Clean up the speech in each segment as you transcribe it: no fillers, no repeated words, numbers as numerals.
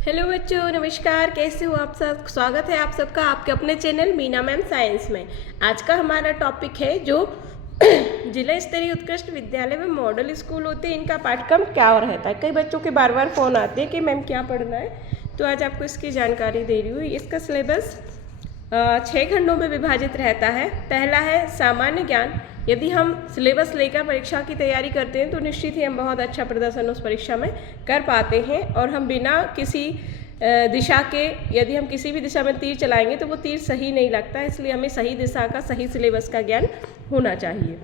Hello बच्चों, नमस्कार। कैसे हो आप सब? स्वागत है आप सबका आपके अपने चैनल मीना मैम साइंस में। आज का हमारा टॉपिक है जो जिला स्तरीय उत्कृष्ट विद्यालय में मॉडल स्कूल होते हैं, इनका पाठ्यक्रम क्या रहता है। कई बच्चों के बार बार फ़ोन आते हैं कि मैम क्या पढ़ना है, तो आज आपको इसकी जानकारी दे रही हूँ। इसका सिलेबस 6 खंडों में विभाजित रहता है। पहला है सामान्य ज्ञान। यदि हम सिलेबस लेकर परीक्षा की तैयारी करते हैं तो निश्चित ही हम बहुत अच्छा प्रदर्शन उस परीक्षा में कर पाते हैं, और हम बिना किसी दिशा के, यदि हम किसी भी दिशा में तीर चलाएंगे तो वो तीर सही नहीं लगता, इसलिए हमें सही दिशा का, सही सिलेबस का ज्ञान होना चाहिए।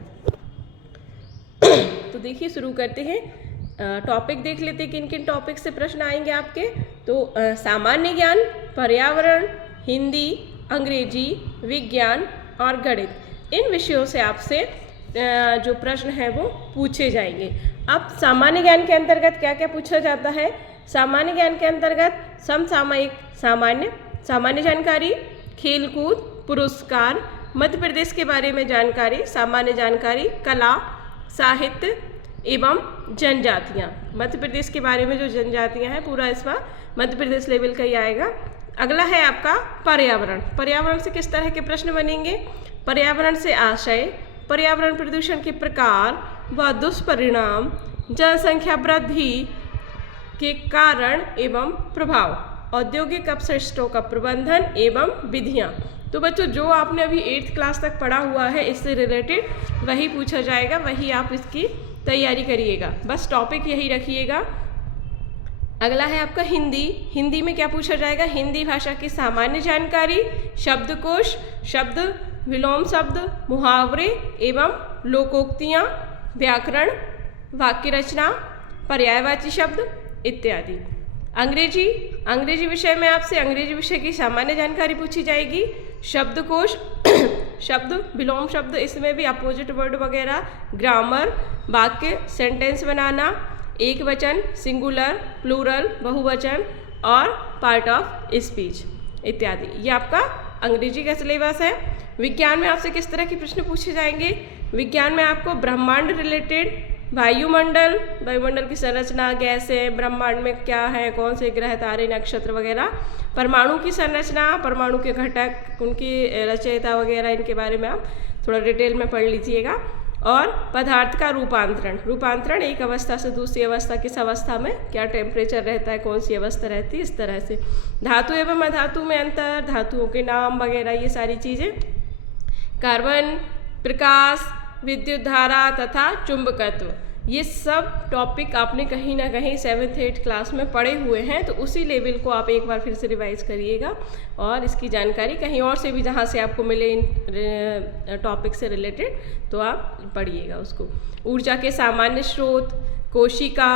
तो देखिए, शुरू करते हैं। टॉपिक देख लेते हैं किन किन टॉपिक से प्रश्न आएंगे आपके। तो सामान्य ज्ञान, पर्यावरण, हिंदी, अंग्रेजी, विज्ञान और गणित, इन विषयों से आपसे जो प्रश्न है वो पूछे जाएंगे। अब सामान्य ज्ञान के अंतर्गत क्या क्या पूछा जाता है। सामान्य ज्ञान के अंतर्गत समसामयिक सामान्य जानकारी, खेलकूद, पुरस्कार, मध्य प्रदेश के बारे में जानकारी, सामान्य जानकारी, कला, साहित्य एवं जनजातियाँ। मध्य प्रदेश के बारे में जो जनजातियाँ हैं पूरा इस बार मध्य प्रदेश लेवल का ही आएगा। अगला है आपका पर्यावरण। पर्यावरण से किस तरह के प्रश्न बनेंगे। पर्यावरण से आशय, पर्यावरण प्रदूषण के प्रकार व दुष्परिणाम, जनसंख्या वृद्धि के कारण एवं प्रभाव, औद्योगिक अपशिष्टों का प्रबंधन एवं विधियाँ। तो बच्चों, जो आपने अभी 8th क्लास तक पढ़ा हुआ है इससे रिलेटेड वही पूछा जाएगा, वही आप इसकी तैयारी करिएगा, बस टॉपिक यही रखिएगा। अगला है आपका हिंदी। हिंदी में क्या पूछा जाएगा। हिंदी भाषा की सामान्य जानकारी, शब्दकोश, शब्द, विलोम शब्द, मुहावरे एवं लोकोक्तियाँ, व्याकरण, वाक्य रचना, पर्यायवाची शब्द इत्यादि। अंग्रेजी विषय में आपसे अंग्रेजी विषय की सामान्य जानकारी पूछी जाएगी। शब्दकोश, शब्द, विलोम शब्द, इसमें भी अपोजिट वर्ड वगैरह, ग्रामर, वाक्य, सेंटेंस बनाना, एक वचन, सिंगुलर, प्लूरल, बहुवचन और पार्ट ऑफ स्पीच इत्यादि। ये आपका अंग्रेजी का सिलेबस है। विज्ञान में आपसे किस तरह के प्रश्न पूछे जाएंगे। विज्ञान में आपको ब्रह्मांड रिलेटेड, वायुमंडल की संरचना, गैसें, ब्रह्मांड में क्या है, कौन से ग्रह, तारे, नक्षत्र वगैरह, परमाणु की संरचना, परमाणु के घटक, उनकी रचयिता वगैरह, इनके बारे में आप थोड़ा डिटेल में पढ़ लीजिएगा। और पदार्थ का रूपांतरण एक अवस्था से दूसरी अवस्था, किस अवस्था में क्या टेम्परेचर रहता है, कौन सी अवस्था रहती है, इस तरह से। धातु एवं अधातु में अंतर, धातुओं के नाम वगैरह, ये सारी चीज़ें। कार्बन, प्रकाश, विद्युत धारा तथा चुंबकत्व, ये सब टॉपिक आपने कहीं ना कहीं 7th 8th क्लास में पढ़े हुए हैं, तो उसी लेवल को आप एक बार फिर से रिवाइज करिएगा, और इसकी जानकारी कहीं और से भी जहाँ से आपको मिले इन टॉपिक से रिलेटेड, तो आप पढ़िएगा उसको। ऊर्जा के सामान्य स्रोत, कोशिका,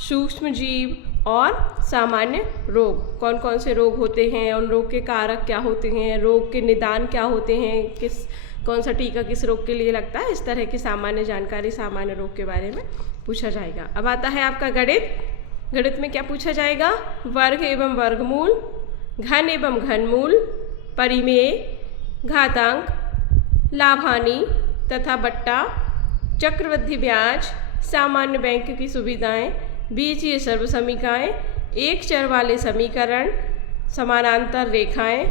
सूक्ष्म जीव और सामान्य रोग, कौन कौन से रोग होते हैं, उन रोग के कारक क्या होते हैं, रोग के निदान क्या होते हैं, कौन सा टीका किस रोग के लिए लगता है, इस तरह की सामान्य जानकारी सामान्य रोग के बारे में पूछा जाएगा। अब आता है आपका गणित। गणित में क्या पूछा जाएगा। वर्ग एवं वर्गमूल, घन एवं घनमूल, परिमेय, घातांक, लाभानी तथा बट्टा, चक्रवृद्धि ब्याज, सामान्य बैंक की सुविधाएं, बीजीय सर्वसमीकाएं, एक चर वाले समीकरण, समानांतर रेखाएं,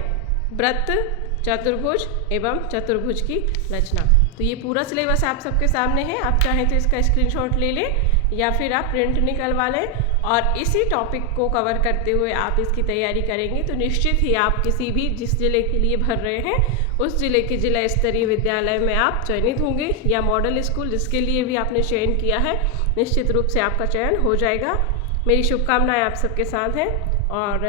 वृत्त, चतुर्भुज एवं चतुर्भुज की रचना। तो ये पूरा सिलेबस आप सबके सामने है। आप चाहें तो इसका स्क्रीनशॉट ले लें या फिर आप प्रिंट निकलवा लें, और इसी टॉपिक को कवर करते हुए आप इसकी तैयारी करेंगे तो निश्चित ही आप किसी भी जिस जिले के लिए भर रहे हैं उस जिले के जिला स्तरीय विद्यालय में आप चयनित होंगे, या मॉडल स्कूल जिसके लिए भी आपने चयन किया है, निश्चित रूप से आपका चयन हो जाएगा। मेरी शुभकामनाएं आप सबके साथ हैं। और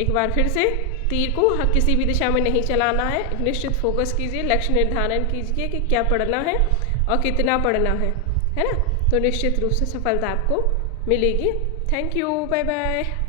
एक बार फिर से, तीर को किसी भी दिशा में नहीं चलाना है, एक निश्चित फोकस कीजिए, लक्ष्य निर्धारण कीजिए कि क्या पढ़ना है और कितना पढ़ना है ना, तो निश्चित रूप से सफलता आपको मिलेगी। Thank you, bye bye.